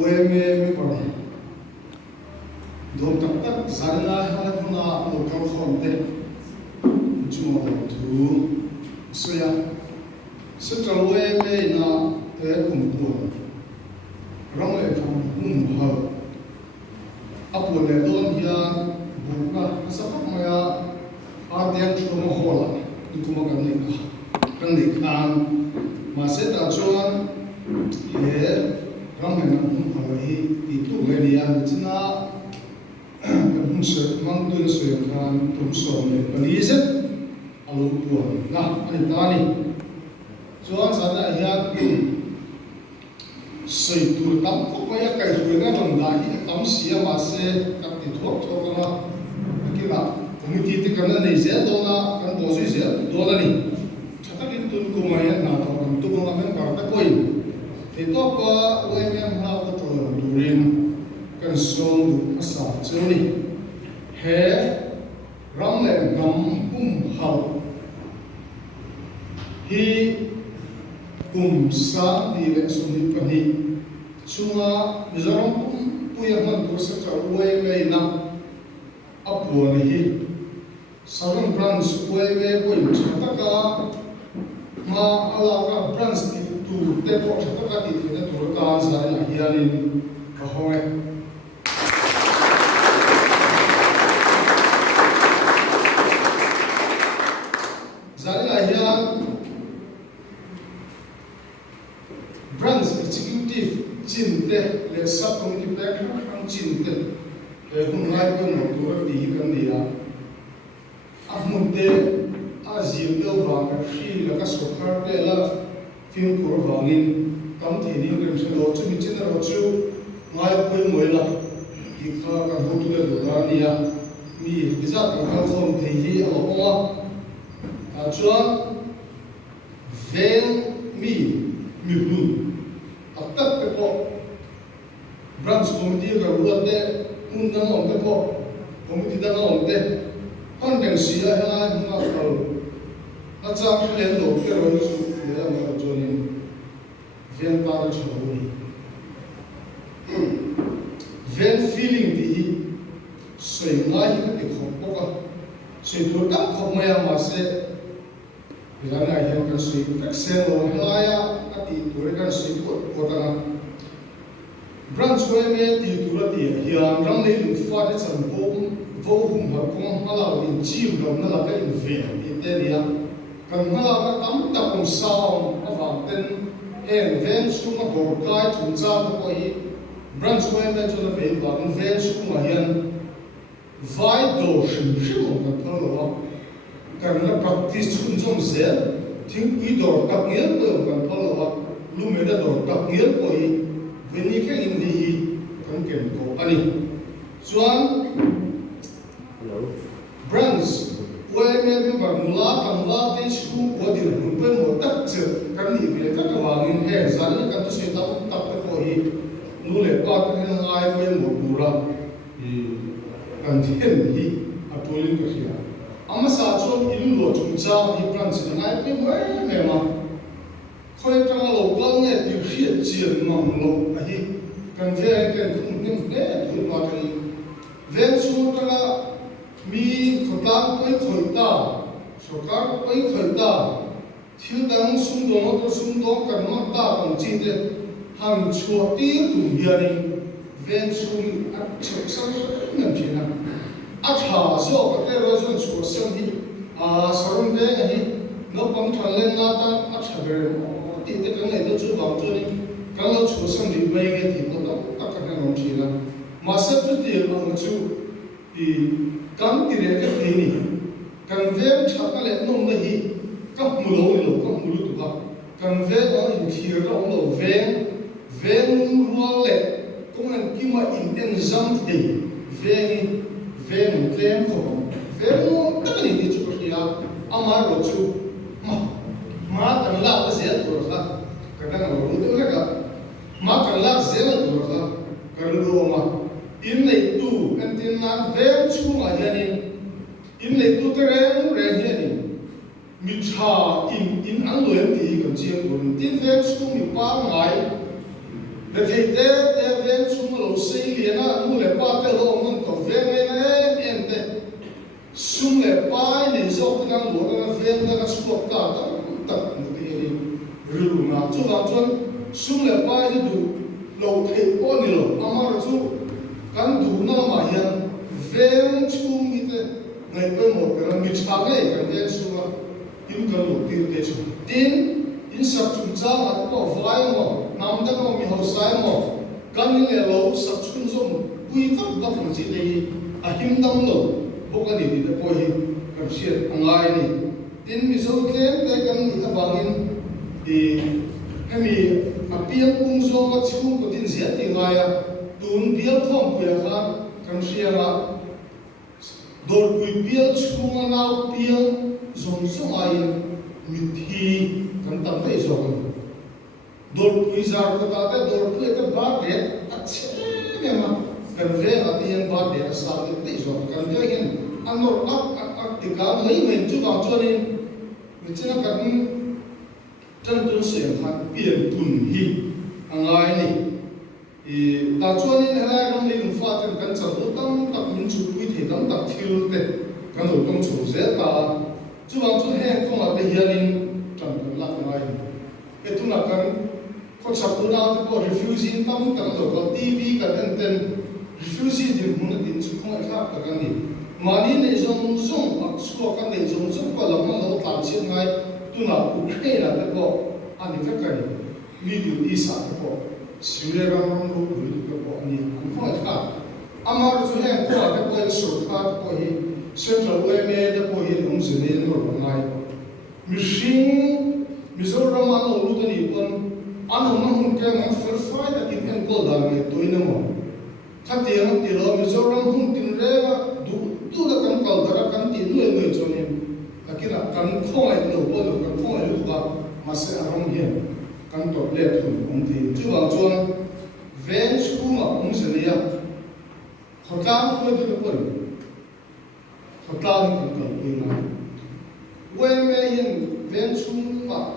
OMM pari dom tak tak zarna hala huna local fonte chumo tu soya central OMM na te kumpuan rong le thang ha apun le don hian buka saka maya ardian chumo hola ikuma kan ni kan ma se ta chuan he rong le na hi ti tu le ni an china kan se mang tu se kan tum so le pani se alu puan na ani tani chuan sa da hian sei tur tam ko pa ya kai hu na ron da hi tam sia ma se ka ti thok thok na ki la committee te kan nei se do na kan bo se do na ni chata kin tun ko ma ya na to kan tu ma men par ta koi te to pa OMM ha ko to durin kan song asa chuni he ram le ngam hau hi sa di le suni pani chunga mizoram puya man ko sa way na apu ni hi southern branch way point taka ma ala ka branch ti tu te po taka ti te tu ka sa ya hianin ka hoe zari hian branch executive chinte le sub committee back ang chinte kung ngai ko mo tu ti kan dia ahmunte azil do wang khi la ka sokhar le la film ko wangin tam thini kan se lo chu mi chin ro chu ngai ko moi la ki kha ka hu tu le do da nia mi bizat ka ka khom thei hi a lo a chuan ven mi blu tak pe po branch committee ka ruate undang on te po committee dang on te on deng sia ha na ko na cha le lo ke ro su le ma joni ven pa ra chu ven feeling di soi ngai ka ke khop po ka soi tu tak khop ma ya ma se bilana hian kan soi vaccine lo helaya ati tu kan soi ko ta branch OMM ti tura ti hian ram nei lu fa de chan vo hum ha kong hala in chim ram na la ka in ve te nia kan hala ka tam ta kong saw awang ten en ven su ma go kai chun cha ko hi branch OMM chun ve ba kan ven su ma hian vai do shim shim ka thalo kan na practice chun jom ze thing ui dor tak ngel ko kan thalo lu me da dor tak ngel ko hi veni ke in di kan ken ko ani chuan branch OMM member mula kamwa te shu ko dir rumpe mo tak che kan ni ve ka wangin he zan kan tu se tak tak ko hi nu le pa kan ngai ko mo pura i kan thien hi atolin ka khia ama sa chon ilu lo chung cha hi branch na ngai pe mo me ma khoi ta lo kal ne ti khiat chian mam lo a hi kan ve kan khum nim ne tu ma kan ven su ta mi khotam koi khoi ta sokar koi khoi ta thil dang sum do no to sum do kan ma ta kan chi de han chu ti tu hiani ven su a chok sang nam china a tha so ka te ro son chu sam hi a sarum ve a hi no pam than len na ta a tha ber ti te kan nei to chu bang chu ni kan lo chu sam ni mai nge ti to ta ka na nom chi na ma sa tu ti bang chu ti kan ti re ke thei ni kan ve tha ka le nom na hi ka mu lo ni lo ka mu lu tu ka kan ve da in thir ro lo ve ru le kong an ki ma in en zam ti ve mu tlem ko ve no ta ni ti chu ka ya ama ro chu ma kan la ba se to ka ka na ro tu ka ma kan la se la to ka ka ro ma in nei tu kan tin na ve chu ma ya ni in nei tu te re re ya ni mi cha in an lo ti kan chiang kun tin ve chu mi pa ngai le thei te ve chung lo sei liana nu le pa te lo mon to ve me na em te sum le pa ni zo ka lo na ve na ka sport ta ta nu te ni ru na chu wa chon sum le pa hi du lo thei po ni lo amar chu kan du na ma yan ve chung ni te ngai pe mo ka mi cha ge kan ve chu wa in kan lo ti te chu tin in sak chung cha ma ko vai mo nam da mo mi ho sai mo kan ni le lo sak chung zum pui tam da phang chi dei a him dam lo bo ka ni de po hi kan sia angai ni tin mi zo ke te kan ni awangin di hemi a piang ung zo ma chung ko tin zia ti ngai a tun pial thom pu ya kha kan sia la dor pui pial chung a nau piang zong zong ai mi thi kan tam dei zo kan dor pui zar ko ta te dor pui te ba de a che me ma kan ve a ti yan ba de a sa te dei zo kan ve hin anor ak ti ka mai mai chu ka chu ni mi china kan chân chân sửa khăn biển tuần hi angai ni ta cho nên hai năm nay cũng phát triển căn sản xuất tăng tập mình chụp quy thể tăng tập thiếu thế căn rồi trong chỗ dễ ta chú vào chú hè không là để hiện lên chẳng cần làm cái này cái thứ là căn có sắp tới nào thì có refusing tăng tăng rồi có TV cả tên tên refusing thì muốn là đến chú không ai khác cả cái này mà đi này giống giống hoặc số cái này giống giống có làm nó làm chuyện ngay tu nào Ukraine là cái bộ anh ấy cái Middle East là cái bộ Syria là một cái bộ anh ấy cũng không phải Amar tu hen ko cái bộ sốt phát bộ hi Central UMA cái bộ hi ông dân này nó làm ngay machine Mizoram anh ông lúc này còn anh ông nó cái mà phải là cái hen ko là cái tôi nó mà khác tiếng thì lo Mizoram không tin ra du là cái câu đó cái tiếng người cho nên lakina kan khoi lo bo lo kan khoi lo ba ma se arong hian kan to le thun ong thi chu wang chuan ven sku ma ong se nia khota ko de ko khota ni kan ko na we me yin ven sku ma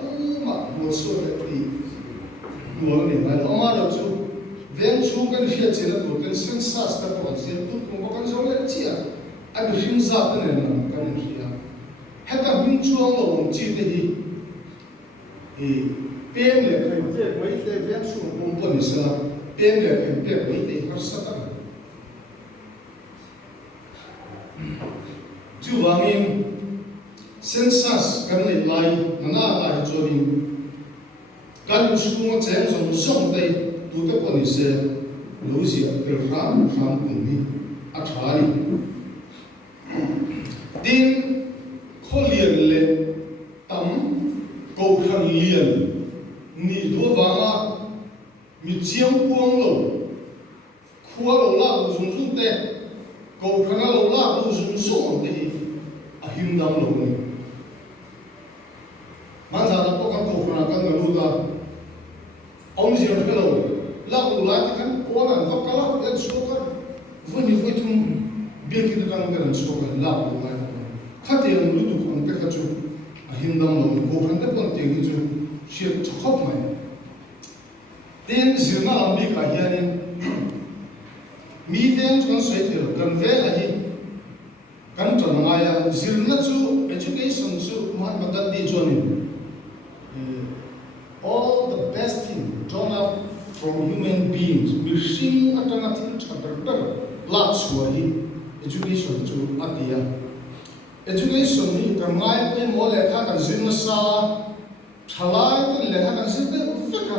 mo so le ti mo ni ma lo ma lo chu ven sku kan hia che na to kan sen sa sta ko se tu ko kan zo le chi a bi hin za ta ne na kan ni heta hung chuang lo ong chi te hi pem le khai te mai te vek su ong po ni sa pem le khai te mai te har sa ta chu wangin census kan nei lai na lai choni kan su ngo chen zong song te tu te po ni se lo sia per ram kum ni a thani din liền lệ tắm cầu khăn liền nỉ đua vàng mi chiếm quang lầu khua lầu la lầu dùng dùng tệ cầu khăn lầu la lầu dùng dùng tệ à him đam lầu này mang ra là có con cầu khăn cái người luôn ra ông gì cái lầu la lầu la cái quan là có cái la cái số cái vui thùng biết cái đang cái số cái la lầu la khác thì ông lúc ông cái chú hiện đang làm cố gắng để con tiếng chú siết chọc mày tên zina làm đi cả nhà nên mi tên con suy thì cần về là gì cần cho nó ai zina chú education chú mà đặt đi cho nên all the best thing drawn up from human beings we sing alternative chapter lot suahi education chú atia education ni kan ngai pe mo le kha kan zin sa thalai kan le kha kan zin pe feka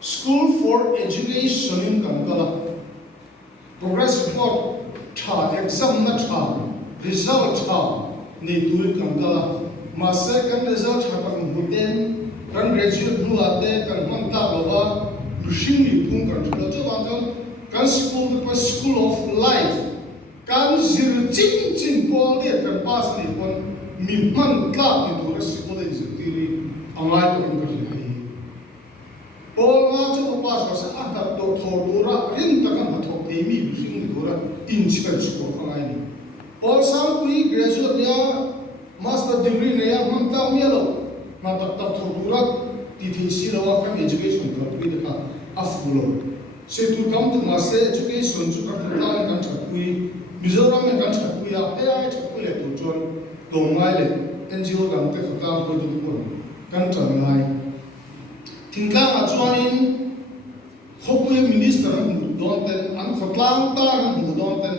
school for education in kan kala progress report tha exam na tha result tha ni tu kan kala ma se kan result tha kan huten kan graduate nu ate kan man ta bawa machine ni pung kan thlo cho kan school the school of life kan zir ching pol de kan pas ni kon mi man ka ni to ras ko de zir tiri angai ko kan ni pol ma chu pas ka sa ata to thora rin ta kan thok te mi sing ni dora in chika chu ko angai ni pol sam kui graduate ya master degree ne ya man ta mi lo ma ta thora ti thi si lo kan education ka tu de ka afulo se tu kam tu ma se education chu ka ta kan thapui Mizoram kan thapui a ai thapui le tu chon dongai le NGO dam te khata ko tu ko kan changai thingla ma chuanin khopui minister an don ten an khotlang ta an don ten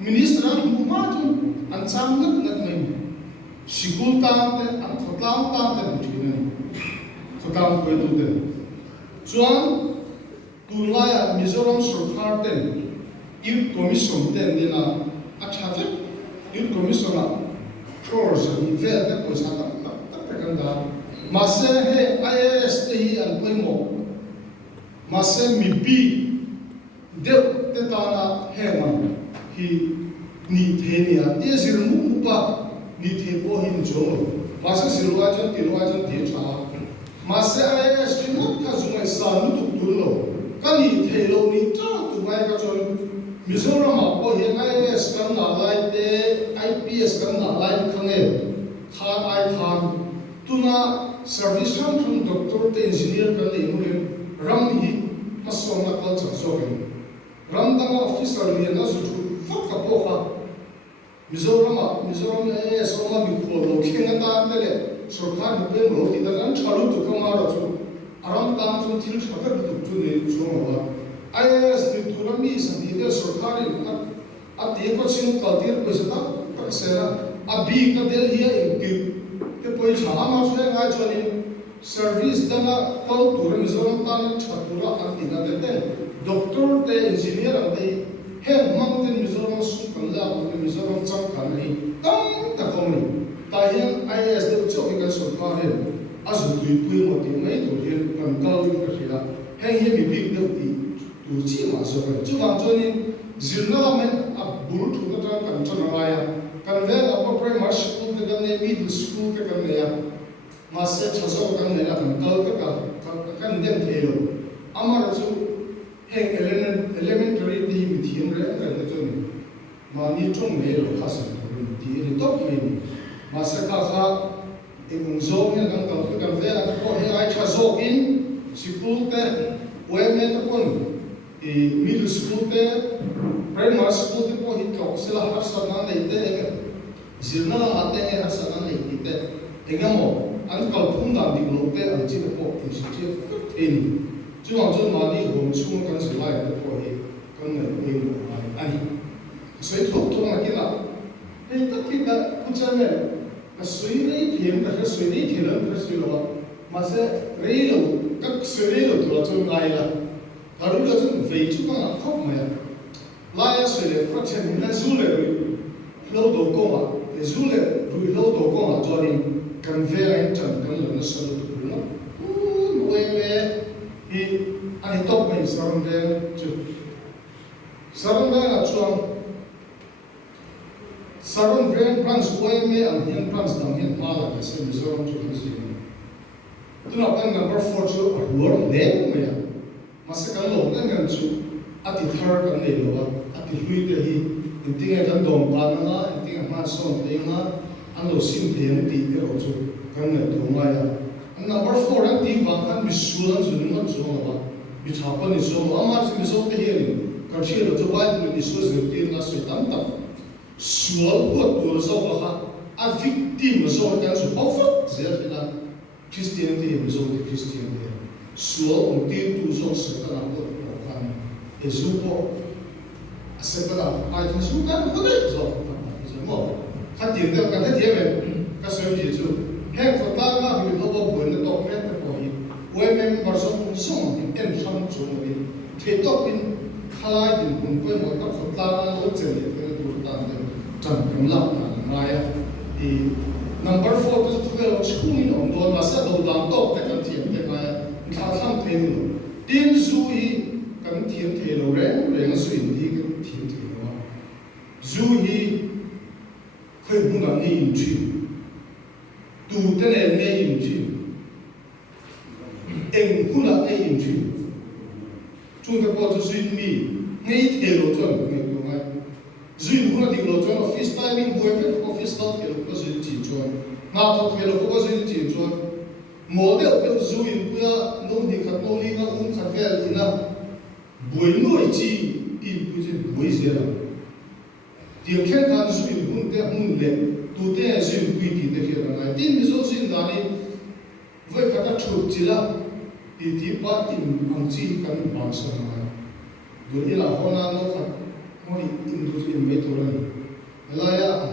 minister an ma chu an cham ngat mai sikul ta te an khotlang ta te thine khotlang ko tu te chuan Tulaya Mizoram Sarkar ten Youth Commission ten dina athafe Youth Commission a course ni vel te ko sa ta kan da mase he IAS te hi an poimo mase mi bi de te ta na he man hi ni the ni a te sir mu pa ni the ko hin jo mase sirwa jan tilwa jan ti cha mase IAS te mo ka zuma sa nu tu tu lo kani thelo ni ta tu mai ka chon Mizoram a ko he IAS kan na lai te IPS kan na lai khange khan ai khan tuna service kan thum doctor te engineer kan le mu ram hi maso na kal cha so ke ram da officer ni na su thu fak ka po kha Mizoram IAS o ma bi ko lo khenga ta te le sarkar mu pe mo ti da kan chalu tu ka ma ro chu aram tam chu thil thaka tu tu ne chu ma wa IAS ni turami sandive sarkarin at te ko chin kaltir ko sa ta sera abi ka del hi in ki te poi chha ma chhe ngai choni service dana kal tur Mizoram ta na chatura an tina te te doctor te engineer an te he mang te Mizoram su kan la ko Mizoram chang kan hi tam ta ko ni ta hian IAS de chu ka sarkar he azu tui pui mo ti mai tu hi kan kal ka hila he hi mi big de ti tu chi ma so ka chu ma chonin zirna men a buru thu ka kan chon ma ya kan ve la ko primary school te kan ne middle school te kan ne ya ma se chaso kan ne la kan kal ka kan dem the lo amara chu he elementary ti mi thim re kan ne chon ma ni chong me lo kha sa ti ni top me ma se ka kha in zo ne kan ve la ko he ai chaso in school te we me ta kon middle school te primary school te po hit ko sila har sana nei te ega zirna la ate nge har sana nei te ega mo an kal phum da di lo te an chi po institute in chu ang chu ma ni hom chu kan sila te po hi kan nei mo ani so thok thok na kila he ta ki ka pucha me a sui nei phim ka sui nei thiran ka sui lo ma se rei lo ka sui rei lo tu chu ngai la Karu la chung vei chu ka khop ma ya la ya se le protein na zu le lo do ko ma e zu le ru lo do ko ma zo ni kan ve en chan kan lo na so do tu no we me I ani top me saram de chu saram da na chuang saram ve plans we me an hian plans dam hian ma la se mi so chu ni si tu na pan number 4 chu wor le me ya masa kan lo kan chu ati thar kan nei lo ati hui te hi intinga kan dom pa na intinga ma son te nga an lo sim te ang ti te ro chu kan nei to ma ya number 4 an ti wa kan misuan chu ni ma chu ma bi tha pa ni so ama si so te hi ni kan chi ro chu ba ni so ze ti na so tam tam sual ko to so ha a victim so kan chu offer zer na Christianity so the Christianity suo un tu so se ta na ko kan e supo se ta na ai ta su kan ko de so mo ka ti de ka te me ka so ji chu he ko ta na bi lo bo bu ne to me te ko hi we me bar so un so en sam chu mo bi te to pin khala din kun ko mo ta ko ta na lo che le ke tu ta de tan kum la na ma ya di number 4 to to lo school ni on do ma sa do dam to te kan ti te ma thang thang thế rồi tin duy cần thiền thế rồi rèn nó suy nghĩ cái thiền thế rồi duy khơi muốn làm nghe in chuyện tu thế này nghe in chuyện em cũng là nghe in chuyện chúng ta có duy mi nghe thế rồi cho nghe đúng không duy cũng là điều rồi cho office timing buổi cái office đó thì có duy chỉ cho nào thôi thì có duy chỉ cho model pe zu in puya no ni khat no li nga khát khát vel ina buổi nuôi chi in bây giờ buổi giờ là tiếng khen can duyên hun te mun le tu te duyên quy thì te khi là ngày tin số duyên đó đi với các chuột chỉ là thì ba tin ang chi kan bằng sa na buổi là hôm nay nó thật mỗi in tu duyên mấy thôi là ya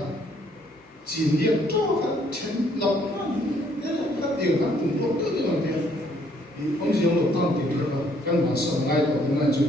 chỉ liệt cho các chân lọc nên là các điều các cùng tốt cái này thì ông dương lục tăng thì các căn bản sở ngay của cái này chứ